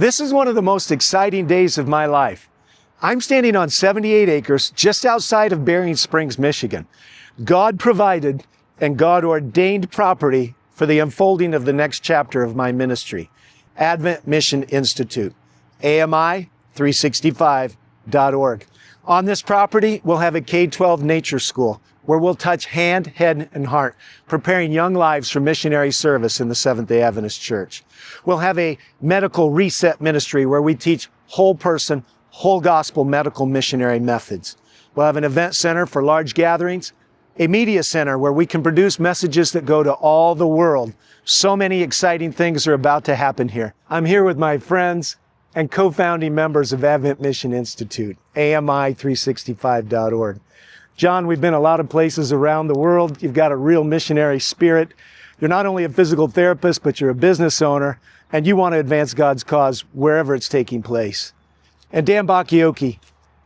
This is one of the most exciting days of my life. I'm standing on 78 acres just outside of Berrien Springs, Michigan. God provided and God ordained property for the unfolding of the next chapter of my ministry, Advent Mission Institute, AMI365.org. On this property, we'll have a K-12 nature school where we'll touch hand, head, and heart, preparing young lives for missionary service in the Seventh-day Adventist Church. We'll have a medical reset ministry where we teach whole person, whole gospel medical missionary methods. We'll have an event center for large gatherings, a media center where we can produce messages that go to all the world. So many exciting things are about to happen here. I'm here with my friends and co-founding members of Advent Mission Institute, AMI365.org. John, we've been a lot of places around the world. You've got a real missionary spirit. You're not only a physical therapist, but you're a business owner, and you want to advance God's cause wherever it's taking place. And Dan Bakioki.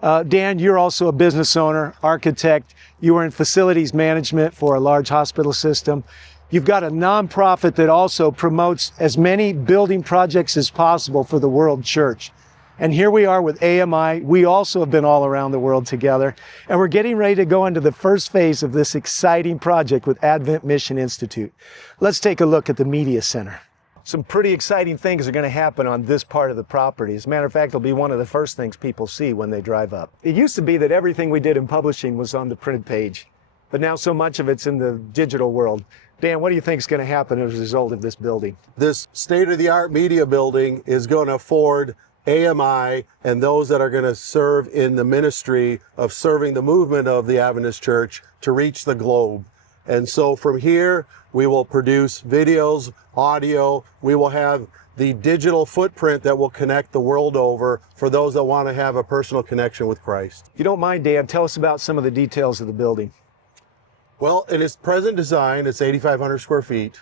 Dan, you're also a business owner, architect. You are in facilities management for a large hospital system. You've got a nonprofit that also promotes as many building projects as possible for the world church. And here we are with AMI. We also have been all around the world together. And we're getting ready to go into the first phase of this exciting project with Advent Mission Institute. Let's take a look at the media center. Some pretty exciting things are going to happen on this part of the property. As a matter of fact, it'll be one of the first things people see when they drive up. It used to be that everything we did in publishing was on the printed page, but now so much of it's in the digital world. Dan, what do you think is going to happen as a result of this building? This state-of-the-art media building is going to afford AMI and those that are going to serve in the ministry of serving the movement of the Adventist Church to reach the globe. And so from here, we will produce videos, audio. We will have the digital footprint that will connect the world over for those that want to have a personal connection with Christ. If you don't mind, Dan, tell us about some of the details of the building. Well, in its present design, it's 8,500 square feet.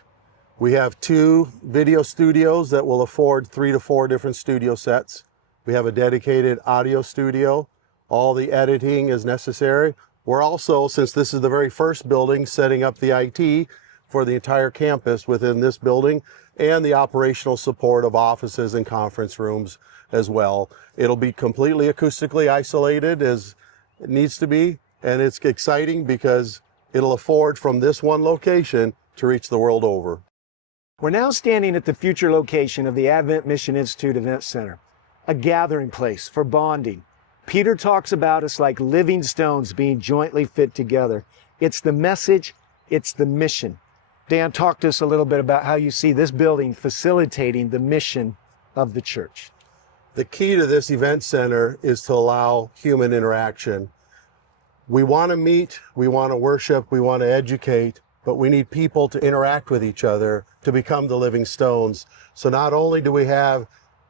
We have 2 video studios that will afford 3 to 4 different studio sets. We have a dedicated audio studio. All the editing is necessary. We're also, since this is the very first building, setting up the IT for the entire campus within this building and the operational support of offices and conference rooms as well. It'll be completely acoustically isolated as it needs to be, and it's exciting because it'll afford from this one location to reach the world over. We're now standing at the future location of the Advent Mission Institute Event Center, a gathering place for bonding. Peter talks about us like living stones being jointly fit together. It's the message, it's the mission. Dan, talk to us a little bit about how you see this building facilitating the mission of the church. The key to this event center is to allow human interaction. We want to meet, we want to worship, we want to educate, but we need people to interact with each other to become the living stones. So not only do we have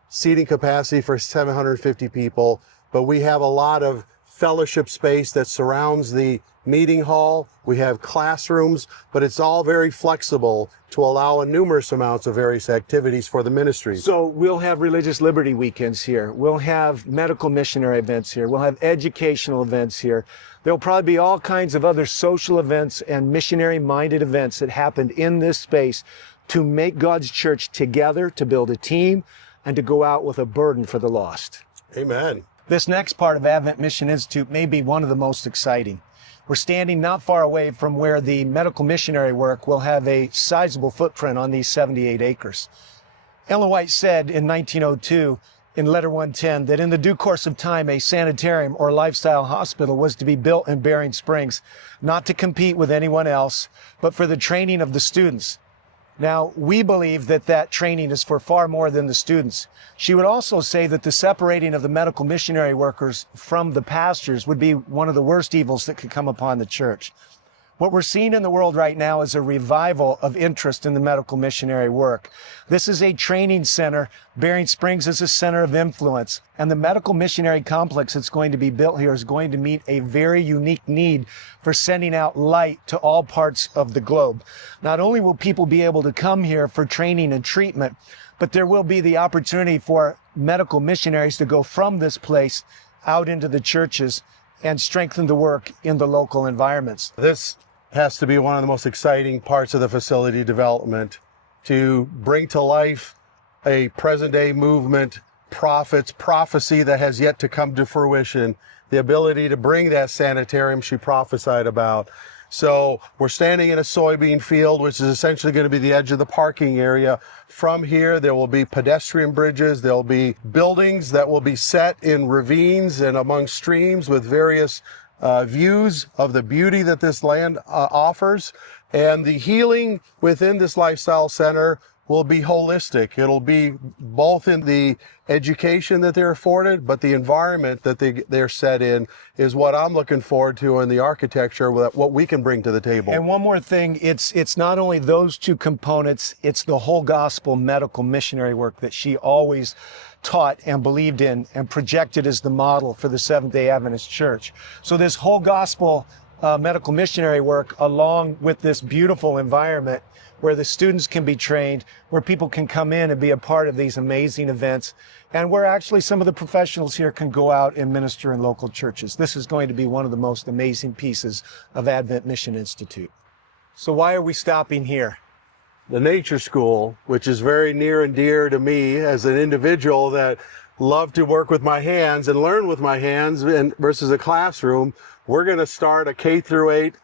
seating capacity for 750 people, but we have a lot of fellowship space that surrounds the meeting hall. We have classrooms, but it's all very flexible to allow numerous amounts of various activities for the ministries. So we'll have religious liberty weekends here. We'll have medical missionary events here. We'll have educational events here. There'll probably be all kinds of other social events and missionary-minded events that happened in this space to make God's church together, to build a team, and to go out with a burden for the lost. Amen. This next part of Advent Mission Institute may be one of the most exciting. We're standing not far away from where the medical missionary work will have a sizable footprint on these 78 acres. Ellen White said in 1902, in letter 110, that in the due course of time, a sanitarium or lifestyle hospital was to be built in Berrien Springs, not to compete with anyone else, but for the training of the students. Now, we believe that that training is for far more than the students. She would also say that the separating of the medical missionary workers from the pastors would be one of the worst evils that could come upon the church. What we're seeing in the world right now is a revival of interest in the medical missionary work. This is a training center. Berrien Springs is a center of influence. And the medical missionary complex that's going to be built here is going to meet a very unique need for sending out light to all parts of the globe. Not only will people be able to come here for training and treatment, but there will be the opportunity for medical missionaries to go from this place out into the churches and strengthen the work in the local environments. This has to be one of the most exciting parts of the facility development, to bring to life a present-day movement prophets, prophecy that has yet to come to fruition, the ability to bring that sanitarium she prophesied about. So we're standing in a soybean field, which is essentially going to be the edge of the parking area. From here, there will be pedestrian bridges. There'll be buildings that will be set in ravines and among streams with various views of the beauty that this land offers. And the healing within this lifestyle center will be holistic. It'll be both in the education that they're afforded, but the environment that they're set in is what I'm looking forward to in the architecture, what we can bring to the table. And one more thing, it's not only those two components, it's the whole gospel medical missionary work that she always taught and believed in and projected as the model for the Seventh-day Adventist Church. So this whole gospel medical missionary work, along with this beautiful environment where the students can be trained, where people can come in and be a part of these amazing events, and where actually some of the professionals here can go out and minister in local churches. This is going to be one of the most amazing pieces of Advent Mission Institute. So why are we stopping here? The nature school, which is very near and dear to me as an individual that love to work with my hands and learn with my hands versus a classroom. We're going to start a K-8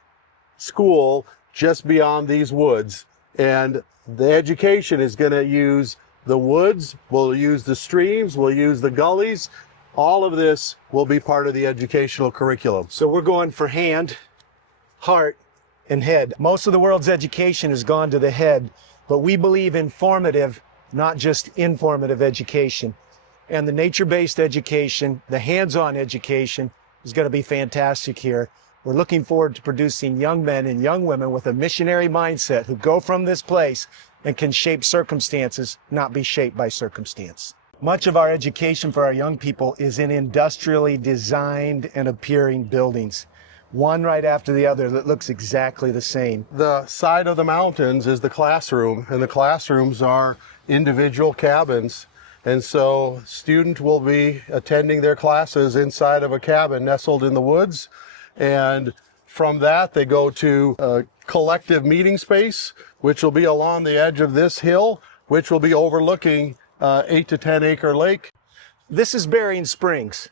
school just beyond these woods. And the education is going to use the woods, we'll use the streams, we'll use the gullies. All of this will be part of the educational curriculum. So we're going for hand, heart, and head. Most of the world's education has gone to the head, but we believe in formative, not just informative education. And the nature-based education, the hands-on education is going to be fantastic here. We're looking forward to producing young men and young women with a missionary mindset who go from this place and can shape circumstances, not be shaped by circumstance. Much of our education for our young people is in industrially designed and appearing buildings, one right after the other that looks exactly the same. The side of the mountains is the classroom, and the classrooms are individual cabins. And so students will be attending their classes inside of a cabin nestled in the woods. And from that, they go to a collective meeting space, which will be along the edge of this hill, which will be overlooking 8 to 10 acre lake. This is Berrien Springs.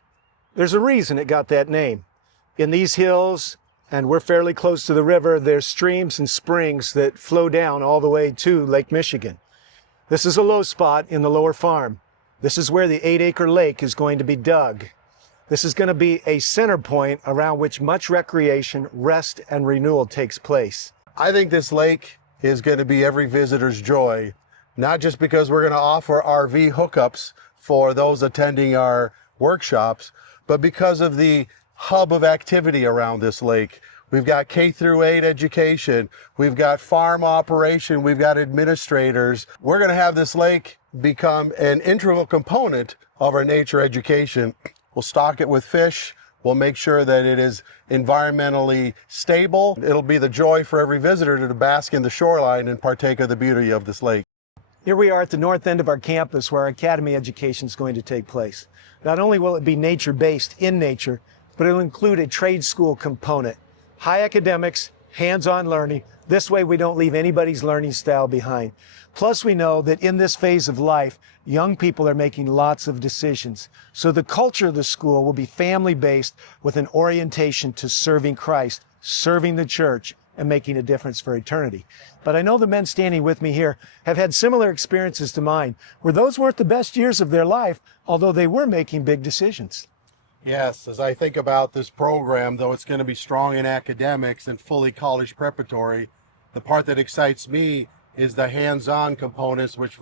There's a reason it got that name. In these hills, and we're fairly close to the river, there's streams and springs that flow down all the way to Lake Michigan. This is a low spot in the lower farm. This is where the 8 acre lake is going to be dug. This is going to be a center point around which much recreation, rest, and renewal takes place. I think this lake is going to be every visitor's joy, not just because we're going to offer RV hookups for those attending our workshops, but because of the hub of activity around this lake. We've got K-8 education, we've got farm operation, we've got administrators. We're going to have this lake become an integral component of our nature education. We'll stock it with fish. We'll make sure that it is environmentally stable. It'll be the joy for every visitor to bask in the shoreline and partake of the beauty of this lake. Here we are at the north end of our campus where our academy education is going to take place. Not only will it be nature-based in nature, but it'll include a trade school component. High academics, hands-on learning. This way we don't leave anybody's learning style behind. Plus we know that in this phase of life, young people are making lots of decisions. So the culture of the school will be family-based with an orientation to serving Christ, serving the church, and making a difference for eternity. But I know the men standing with me here have had similar experiences to mine, where those weren't the best years of their life, although they were making big decisions. Yes, as I think about this program, though it's going to be strong in academics and fully college preparatory, the part that excites me is the hands-on components, which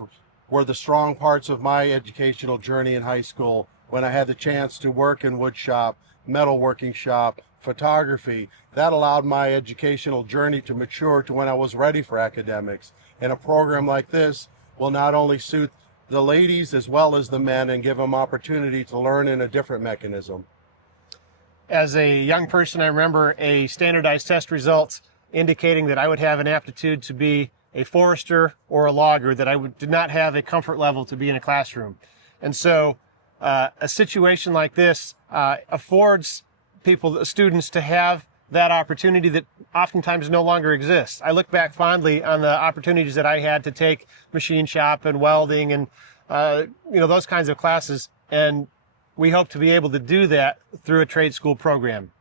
were the strong parts of my educational journey in high school when I had the chance to work in wood shop, metalworking shop, photography. That allowed my educational journey to mature to when I was ready for academics. And a program like this will not only suit the ladies as well as the men and give them opportunity to learn in a different mechanism. As a young person, I remember a standardized test results indicating that I would have an aptitude to be a forester or a logger, that I did not have a comfort level to be in a classroom. And so a situation like this affords students to have that opportunity that oftentimes no longer exists. I look back fondly on the opportunities that I had to take machine shop and welding and those kinds of classes. And we hope to be able to do that through a trade school program.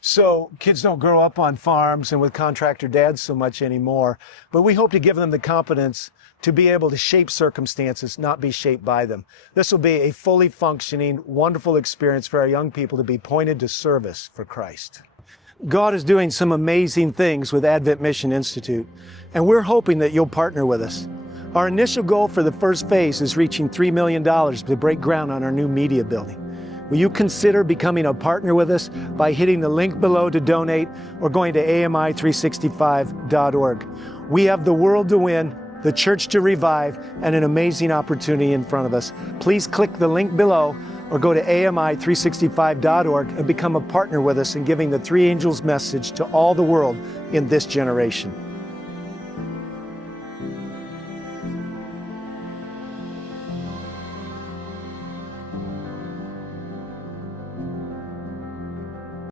So kids don't grow up on farms and with contractor dads so much anymore, but we hope to give them the competence to be able to shape circumstances, not be shaped by them. This will be a fully functioning, wonderful experience for our young people to be pointed to service for Christ. God is doing some amazing things with Advent Mission Institute, and we're hoping that you'll partner with us. Our initial goal for the first phase is reaching $3 million to break ground on our new media building. Will you consider becoming a partner with us by hitting the link below to donate or going to ami365.org? We have the world to win, the church to revive, and an amazing opportunity in front of us. Please click the link below or go to ami365.org and become a partner with us in giving the three angels message to all the world in this generation.